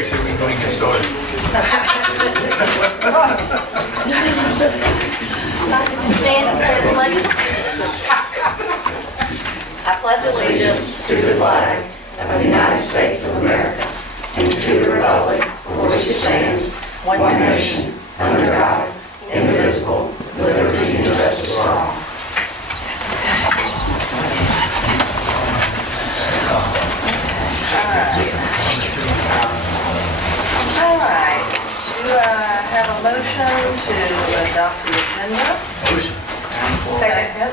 Terry said we can go and get started. Stand and say the pledge. I pledge allegiance To the flag of the United States of America and to the republic for which it stands, one nation, under God, indivisible, with liberty and justice for all. All right. Do I have a motion to adopt the agenda? Motion. Second.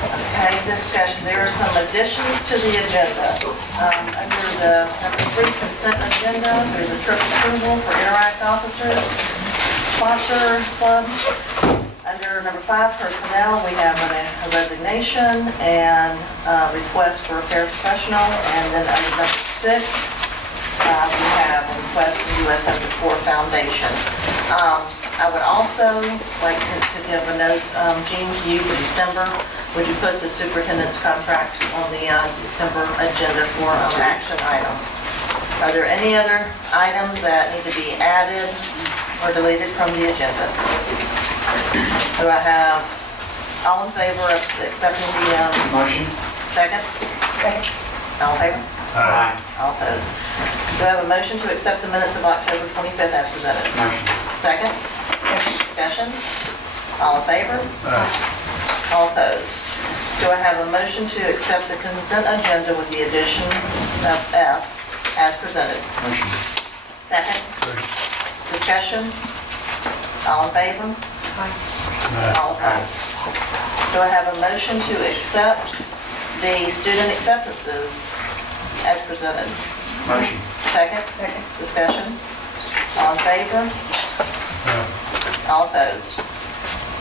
Okay, discussion. There are some additions to the agenda. Under the number 3 consent agenda, there's a trip approval for Interact officers, sponsor club. Under number 5 personnel, we have a resignation and a request for a paraprofessional. And then under number 6, we have a request from USM Decor Foundation. I would also like to give a note, Jean, to you for December. Would you put the superintendent's contract on the December agenda for action item? Are there any other items that need to be added or deleted from the agenda? Do I have all in favor of accepting the Motion? second? Second. All in favor? Aye. All opposed. Do I have a motion to accept the minutes of October 25th as presented? Motion. Second? Discussion? All in favor? Aye. All opposed. Do I have a motion to accept the consent agenda with the addition of F as presented? Motion. Second? Second. Discussion? All in favor? Aye. All opposed. Do I have a motion to accept the student acceptances as presented? Motion. Second? Second. Discussion? All in favor? Aye. All opposed.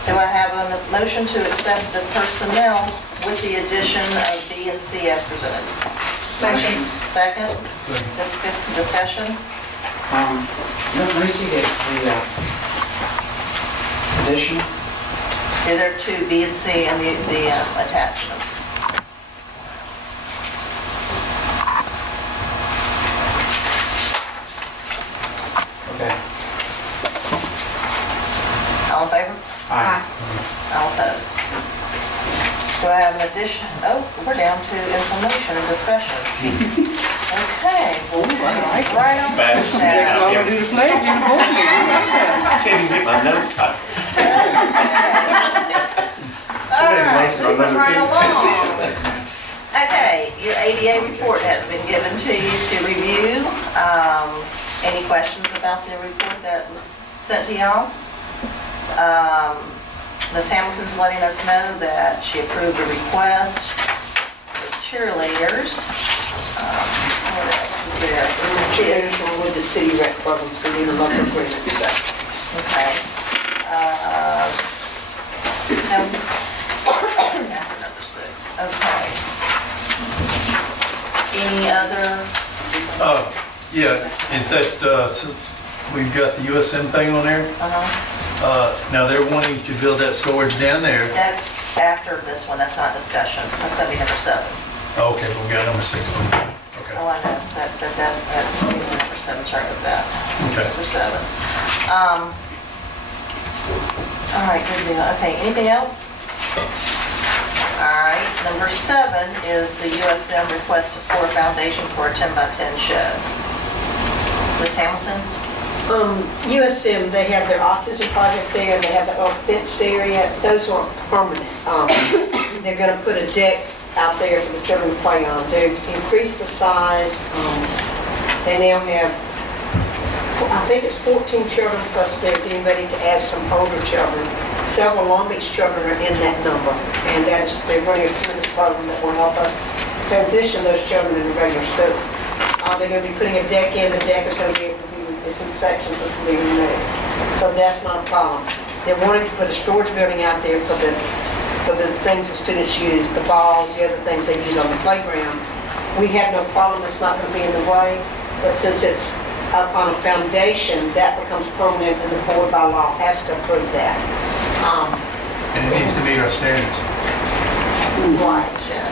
Do I have a motion to accept the personnel with the addition of B and C as presented? Motion. Second? Second. Discussion? Let me see the addition. Yeah, there are 2, B and C, and the attachments. Okay. All in favor? Aye. All opposed. Do I have an addition? Oh, we're down to information and discussion. Okay. Right on. Fast. that. Can't even get my notes tight. All right, moving right along. Okay, your ADA report has been given to you to review. Any questions about the report that was sent to y'all? Ms. Hamilton's letting us know that she approved a request for cheerleaders. What else is there? Cheerleaders with the city rec program, so we don't local agreement. Okay. No. After number 6. Okay. Any other? Yeah, is that, since we've got the USM thing on there, now they're wanting to build that storage down there. That's after this one, that's not discussion. That's gonna be number 7. Okay, we got number 16. Okay. Oh, I know, that means number 7, sorry about that. Okay. Number 7. All right, good deal. Okay, anything else? All right, number 7 is the USM request for a foundation for a 10 by 10 shed. Ms. Hamilton? USM, they have their autism project there, they have the fenced area, those aren't permanent. They're gonna put a deck out there for the children to play on. They've increased the size, they now have, I think it's 14 children, plus they're getting ready to add some older children. Several Long Beach children are in that number, and they're running a tremendous program that will help us transition those children into regular school. They're gonna be putting a deck in, the deck is gonna be able to be, it's in sections, which will be removed. So that's not a problem. They're wanting to put a storage building out there for the things the students use, the balls, the other things they use on the playground. We have no problem, it's not gonna be in the way, but since it's up on a foundation, that becomes permanent, and the board by law has to approve that. And it needs to meet our standards. Right.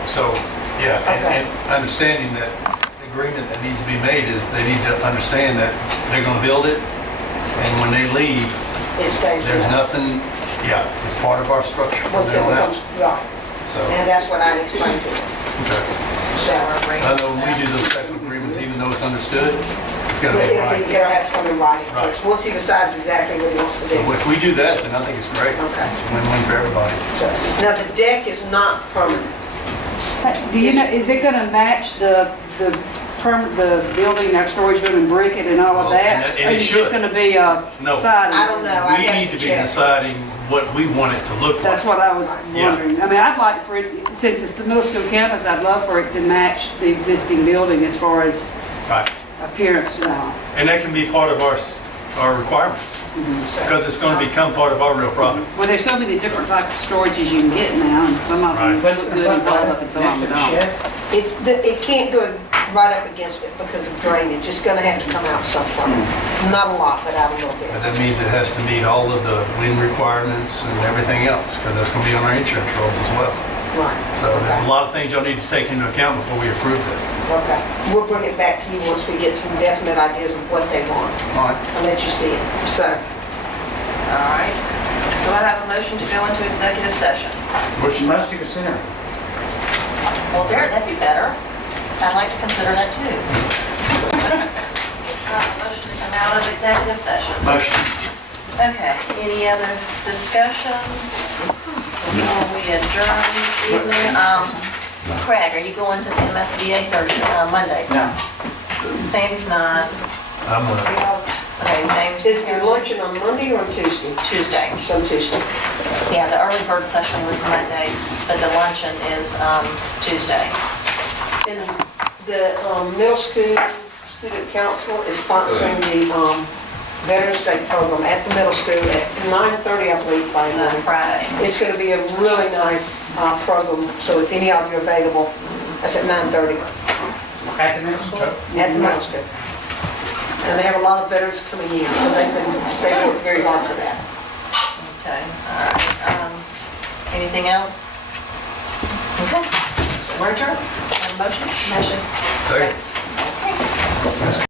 So, yeah, Okay. and understanding that the agreement that needs to be made is they need to understand that they're gonna build it, and when they leave, It stays with there's us. nothing, yeah, it's part of our structure from Once it there on out. becomes, right, So, and that's what I explained to them. okay. So, I know when we do those type of agreements, even though it's understood, it's gotta be right. it'll have to come in writing, Right. once he decides exactly what he wants to So do. if we do that, then I think it's great. Okay. It's a win-win for everybody. So, now, the deck is not permanent. Do you know, is it gonna match the building, that storage room and brick it and all of Well, that? and it Or is it should. just gonna be a No. siding? I don't know. I We have need to be check. deciding what we want it to look like. That's what I was Yeah. wondering. I mean, I'd like for it, since it's the middle school campus, I'd love for it to match the existing building as far as Right. appearance now. And that can be part of our requirements, because it's gonna become part of our real property. Well, there's so many different types of storages you can get now, and some of them Right. look good and hold up, and some of them don't. It can't go right up against it because of drainage, it's gonna have to come out some from it. Not a lot, but out a little bit. But that means it has to meet all of the wind requirements and everything else, because that's gonna be on our insurance rolls as well. Right. So there's a lot of things y'all need to take into account before we approve this. Okay. We'll bring it back to you once we get some definite ideas of what they want. All right. I'll let you see it. So, All right. Do I have a motion to go into executive session? Motion must to consider. Well, there, that'd be better. I'd like to consider that too. Motion to come out of executive session. Motion. Okay, any other discussion? Before we adjourn this evening? Craig, are you going to the MSBA Thursday, Monday? No. Sandy's not. I'm gonna, Okay, James. is the luncheon on Monday or on Tuesday? Tuesday. Some Tuesday. Yeah, the early bird session was Monday, but the luncheon is Tuesday. And the middle school student council is sponsoring the Veterans Day program at the middle school at 9:30, I believe, Friday morning. Friday. It's going to be a really nice program, so if any of you are available, that's at 9:30 At the middle school? at the middle school. And they have a lot of veterans coming in, so they work very hard for that. Okay, all right. Anything else? Okay. We're adjourned. Have a motion? Motion. Second.